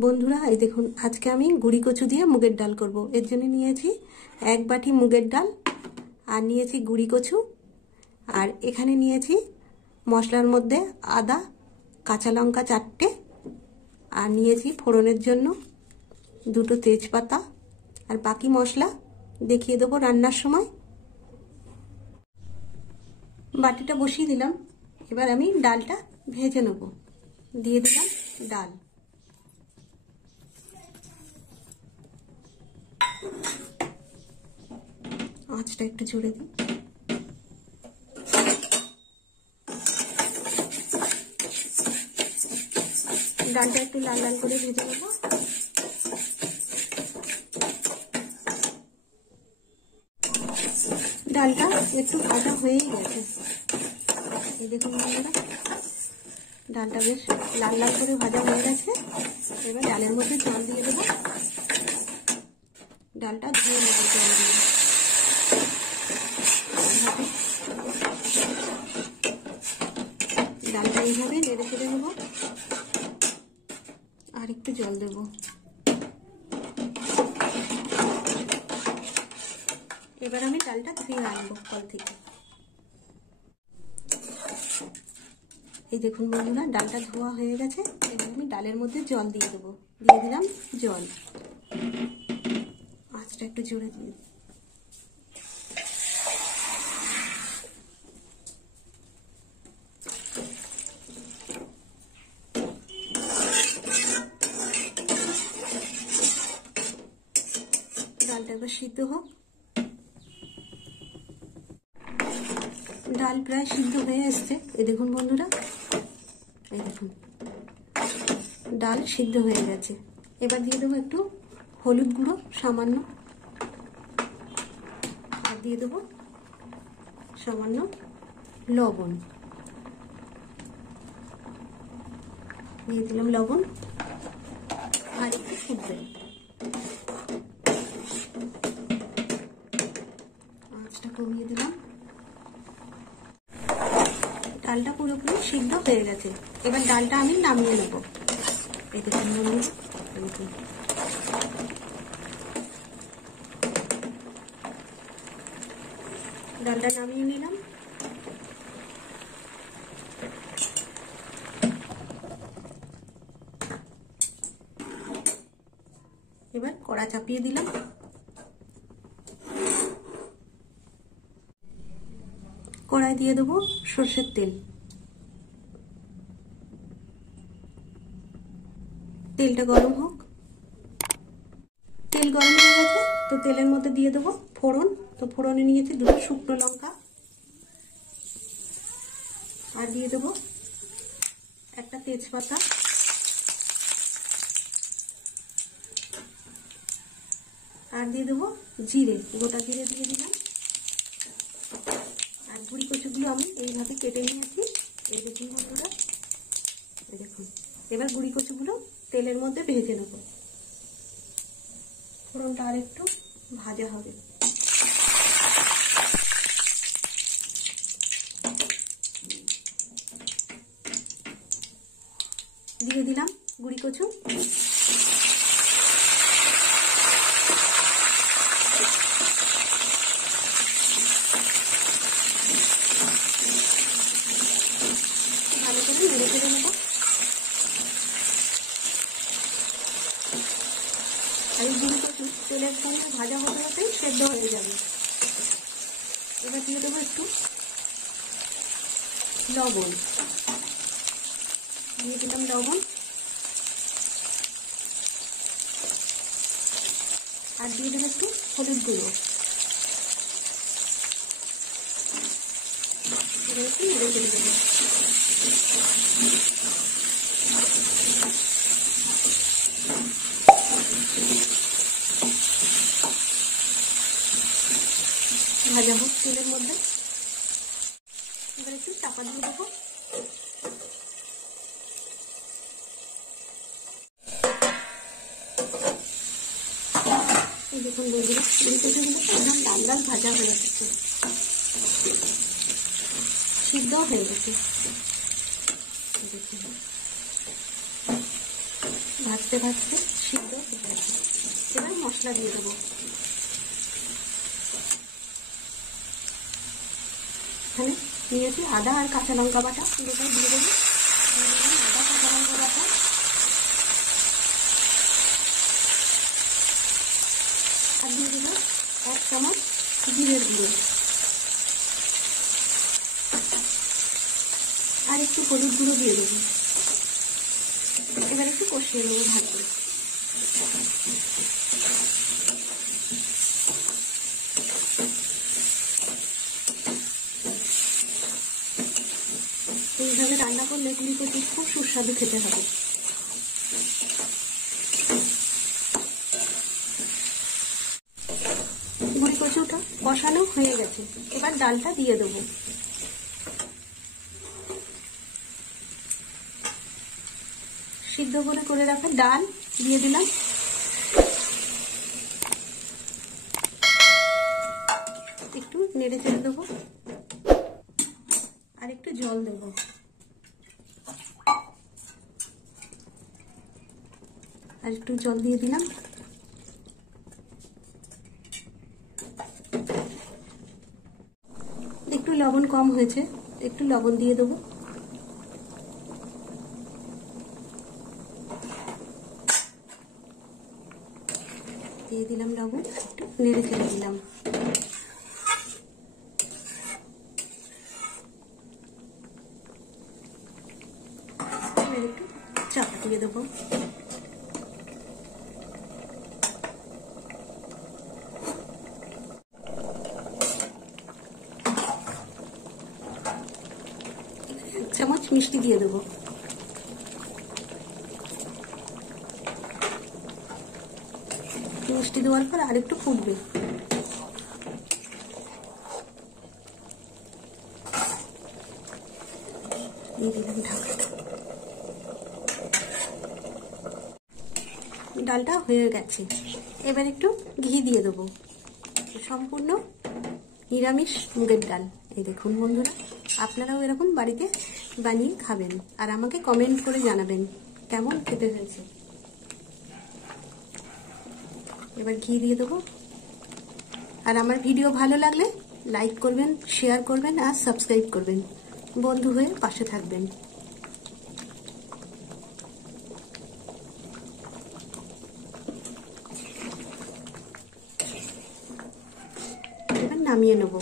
বন্ধুরা, এই দেখুন আজকে আমি গুঁড়ি কচু দিয়ে মুগের ডাল করব। এর জন্য নিয়েছি 1 বাটি মুগের ডাল, আর নিয়েছি গুঁড়ি কচু, আর এখানে নিয়েছি মশলার মধ্যে আদা, কাঁচা লঙ্কা 4টে, আর নিয়েছি ফোড়নের জন্য 2টো তেজপাতা, আর বাকি মশলা দেখিয়ে দেবো রান্নার সময়। বাটিটা বসিয়ে দিলাম। এবার আমি ডালটা ভেজে নেব। দিয়ে দিলাম ডাল। আঁচটা একটু জোরে দিই। ডালটা একটু লাল লাল করে ভেজে নেব। ডালটা একটু ভাজা হয়েই গেছে। এই দেখুন বন্ধুরা, ডালটা বেশ লাল লাল করে ভাজা হয়ে গেছে। এবার ডালের মধ্যে জল দিয়ে দেবো। ডালটা ধুয়ে নেব জল দিয়ে। ডালটা এইভাবে নেড়ে চেড়ে নেব, আর একটু জল দেব। এবার আমি ডালটা ধুয়ে আনবো কল থেকে। এই দেখুন বন্ধুরা, ডালটা ধোয়া হয়ে গেছে। এবার আমি ডালের মধ্যে জল দিয়ে দেবো। দিয়ে দিলাম জল। আঁচটা একটু জোরে দিই। ডালটা এবার সিদ্ধ হোক। ডাল প্রায় সিদ্ধ হয়ে এসছে। এই দেখুন বন্ধুরা, এই দেখুন ডাল সিদ্ধ হয়ে গেছে। এবার দিয়ে দেবো একটু হলুদ গুঁড়ো সামান্য, আর দিয়ে দেবো সামান্য লবণ। দিয়ে দিলাম লবণ, আর একটু ফুটবে। আঁচটা কমিয়ে দিলাম। ডালটা পুরোপুরি সিদ্ধ হয়ে গেছে। এবার ডালটা আমি নামিয়ে নেব। এই দেখুন বন্ধুরা, দেখুন ডালটা নামিয়ে নিলাম। এবার কড়া চাপিয়ে দিলাম। কড়াই দিয়ে দেবো সরষের তেল। তেলটা গরম হোক। তেল গরম হয়ে গেছে, তো তেলের মধ্যে দিয়ে দেবো ফোড়ন। তো ফোড়নে নিয়েছি 2টো শুকনো লঙ্কা, আর দিয়ে দেবো একটা তেজপাতা, আর দিয়ে দেবো জিরে, গোটা জিরে দিয়ে দিলাম। আর গুঁড়ি কচুগুলো আমি এইভাবে কেটে নিয়েছি। এই দেখুন বন্ধুরা, এই দেখুন। এবার গুঁড়ি কচুগুলো তেলের মধ্যে ভেজে নেব। ফোড়নটা আর একটু ভাজা হবে। দিয়ে দিলাম গুঁড়ি কচু। ভালো করে নেড়ে চেড়ে নেব। আর এই গুঁড়ি কচু তেলের সঙ্গে ভাজা হতে হতেই সেদ্ধ হয়ে যাবে। এবার দিয়ে দেবো একটু লবণ। দিয়ে দিলাম লবণ, আর দিয়ে দেবো একটু হলুদ গুঁড়ো। এবার একটু নেড়ে চেড়ে দেবো। ভাজা হোক তেলের মধ্যে। এবার একটু চাপা দিয়ে দেবো। এই দেখুন বন্ধুরা, গুঁড়ি কচুগুলো একদম লাল লাল ভাজা হয়ে গেছে, সিদ্ধ হয়ে গেছে। ভাজতে ভাজতে সিদ্ধ হয়ে গেছে। এবার মশলা দিয়ে দেবো। এখানে নিয়েছি আদা আর কাঁচা লঙ্কা বাটা, পুরোটাই দিয়ে দেবো। আদা কাঁচা লঙ্কা বাটা, আর দিয়ে দিলাম 1 চামচ জিরের গুঁড়ো, আর একটু হলুদ গুঁড়ো দিয়ে দেবো। এবার একটু কষিয়ে নেবো ভালো করে। এইভাবে রান্না করলে গুঁড়ি কচু খুব সুস্বাদু খেতে হবে। গুঁড়ি কচুটা কষানো হয়ে গেছে, এবার ডালটা দিয়ে দেবো। সিদ্ধ করে রাখা ডাল দিয়ে দিলাম। একটু নেড়ে চেড়ে দেবো, আর একটু জল দেবো। আর একটু জল দিয়ে দিলাম। একটু লবণ কম হয়েছে, একটু লবণ দিয়ে দেবো। দিয়ে দিলাম লবণ, একটু নেড়ে চেড়ে দিলাম। এবার একটু চাপা দিয়ে দেবো। চামচ মিষ্টি দিয়ে দেবো। মিষ্টি দেওয়ার পর আর একটু ফুটবে। দিয়ে দিলাম ঢাকাটা। ডালটা হয়ে গেছে, এবার একটু ঘি দিয়ে দেবো। সম্পূর্ণ নিরামিষ মুগের ডাল। এই দেখুন বন্ধুরা, আপনারাও এরকম বাড়িতে বানিয়ে খাবেন, আর আমাকে কমেন্ট করে জানাবেন কেমন খেতে হয়েছে। এবার ঘি দিয়ে দেবো। আর আমার ভিডিও ভালো লাগলে লাইক করবেন, শেয়ার করবেন, আর সাবস্ক্রাইব করবেন। বন্ধু হয়ে পাশে থাকবেন। এবার নামিয়ে নেব।